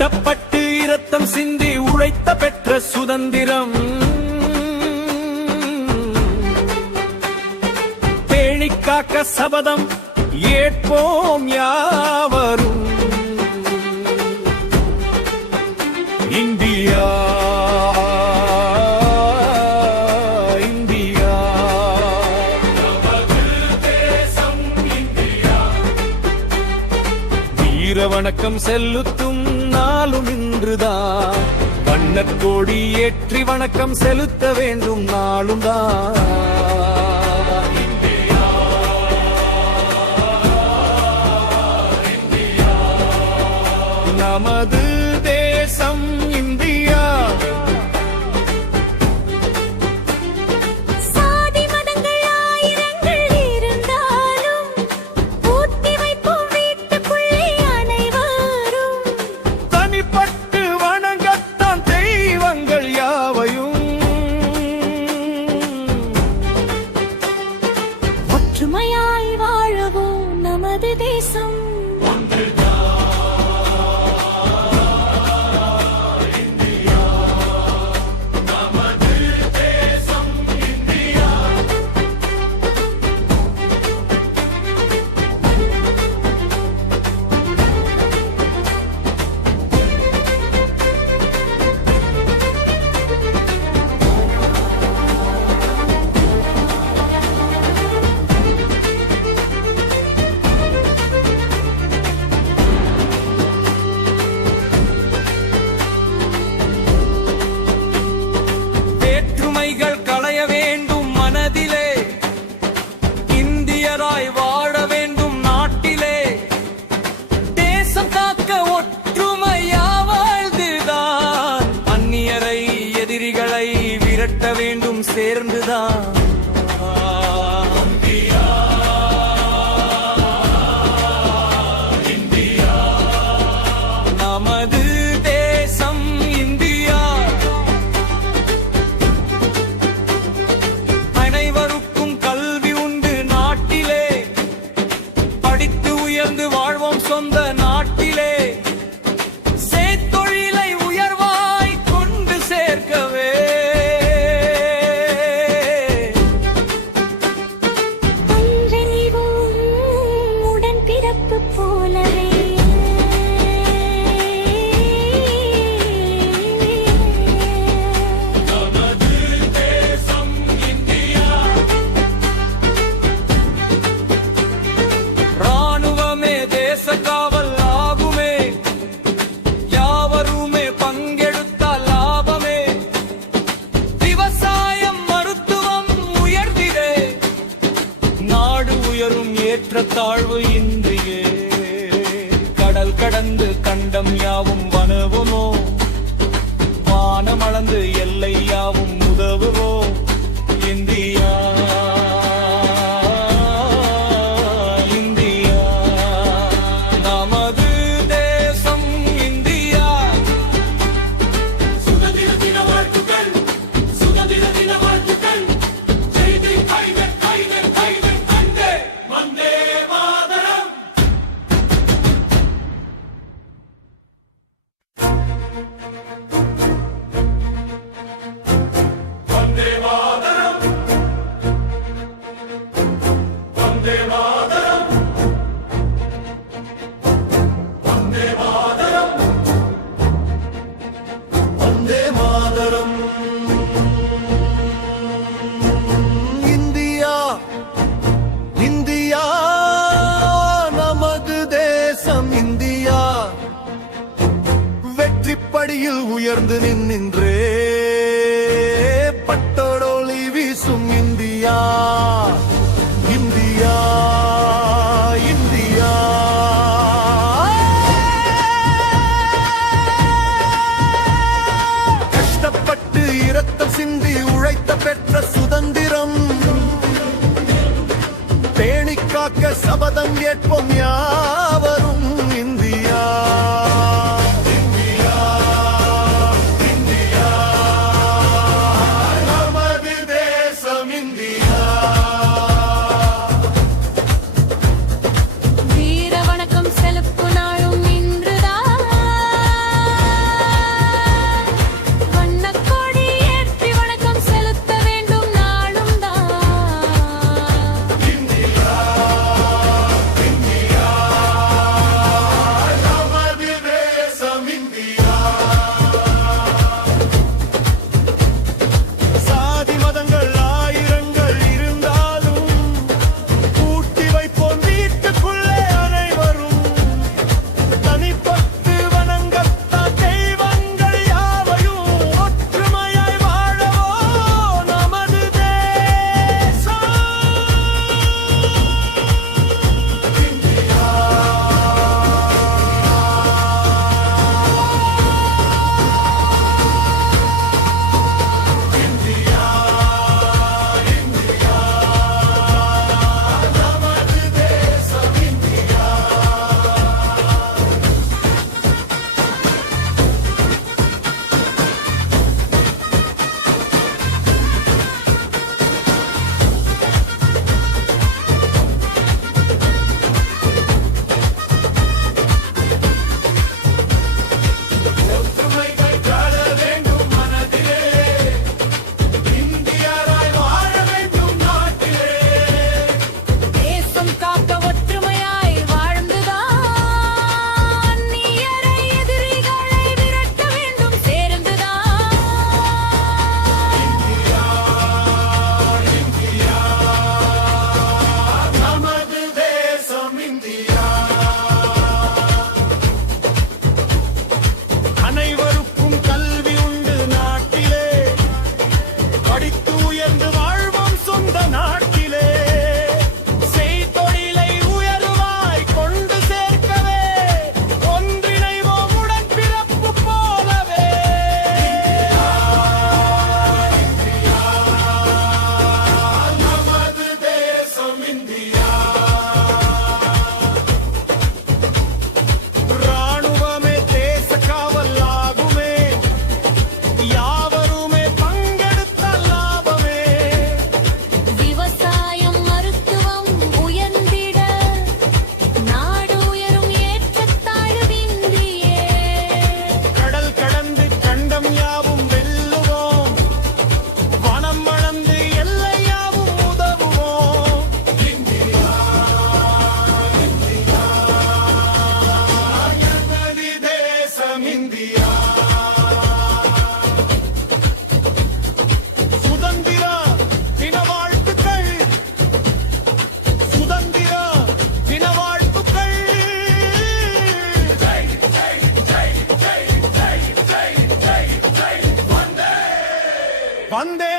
கஷ்டப்பட்டு இரத்தம் சிந்தி உழைத்த பெற்ற சுதந்திரம் பேணிக்காக்க சபதம் ஏற்போம் யாவரும். இந்தியா இந்தியா நமது தேசம் இந்தியா. வீர வணக்கம் செலுத்தும் நாளும் இன்றுதான். வண்ணக் கொடி ஏற்றி வணக்கம் செலுத்த வேண்டும் நாளும் தான். நமது தேசம் இந்தியா. சாதி மதங்கள் ஆயிரங்கள் இருந்தாலும் பூட்டி வைப்போம் வீட்டுக்குள்ளே அனைவரும். தனிப்பட்டு வணங்கத்தான் தெய்வங்கள் யாவையும். ஒற்றுமையாய் வாழவும் நமது தேசம் களைய வேண்டும் மனதிலே. இந்தியராய் வாழ வேண்டும் நாட்டிலே. தேசம் காக்க ஒற்றுமையா வாழ்ந்துதான். அந்நியரை எதிரிகளை விரட்ட வேண்டும் சேர்ந்துதான். நமது தேசம் இந்தியா. அனைவருக்கும் கல்வி உண்டு நாட்டிலே. படித்து உயர்ந்து வாழ்வோம் சொந்த நாட்டிலே. செய்தொழிலை உயர்வாய் கொண்டு சேர்க்கவே. ஒன்றெனிவோம் உடன் பிறப்பு போலவே. ராணுவமே தேச காவல் ஆகுமே. யாவருமே பங்கெடுத்தால் லாபமே. விவசாயம் மருத்துவம் உயர்ந்திடே. நாடு உயரும் ஏற்றத்தாழ்வு இன்றியே. கடல் கடந்து கண்டம் யாவும் வனவுமோ. வானம் அளந்து எல்லை யாவும் உதவுவோ. இந்தியா இந்தியா நமது தேசம் இந்தியா. சுதந்திர தின வாழ்த்துக்கள், சுதந்திர தின வாழ்த்துக்கள். செய்தி கைதட் கைதட் கைதட் வந்தே வந்தே மாதரம். வந்தே மாதரம், வந்தே மாதரம், வந்தே மாதரம், வந்தே மாதரம். இந்தியா இந்தியா நமது தேசம் இந்தியா. வெற்றிப்படியில் உயர்ந்து நின்றே. பட்டொளி வீசும் இந்தியா. இந்தியா இந்தியா கஷ்டப்பட்டு இரத்தம் சிந்தி உழைத்த பெற்ற சுதந்திரம் பேணிக்காக்க சபதம் ஏற்போம் யாவரும். இந்தியா இந்தியா இந்தியா நமது தேசம் இந்தியா. வீர வணக்கம் செலுத்தும் நாளும் இன்றுதான். வந்தே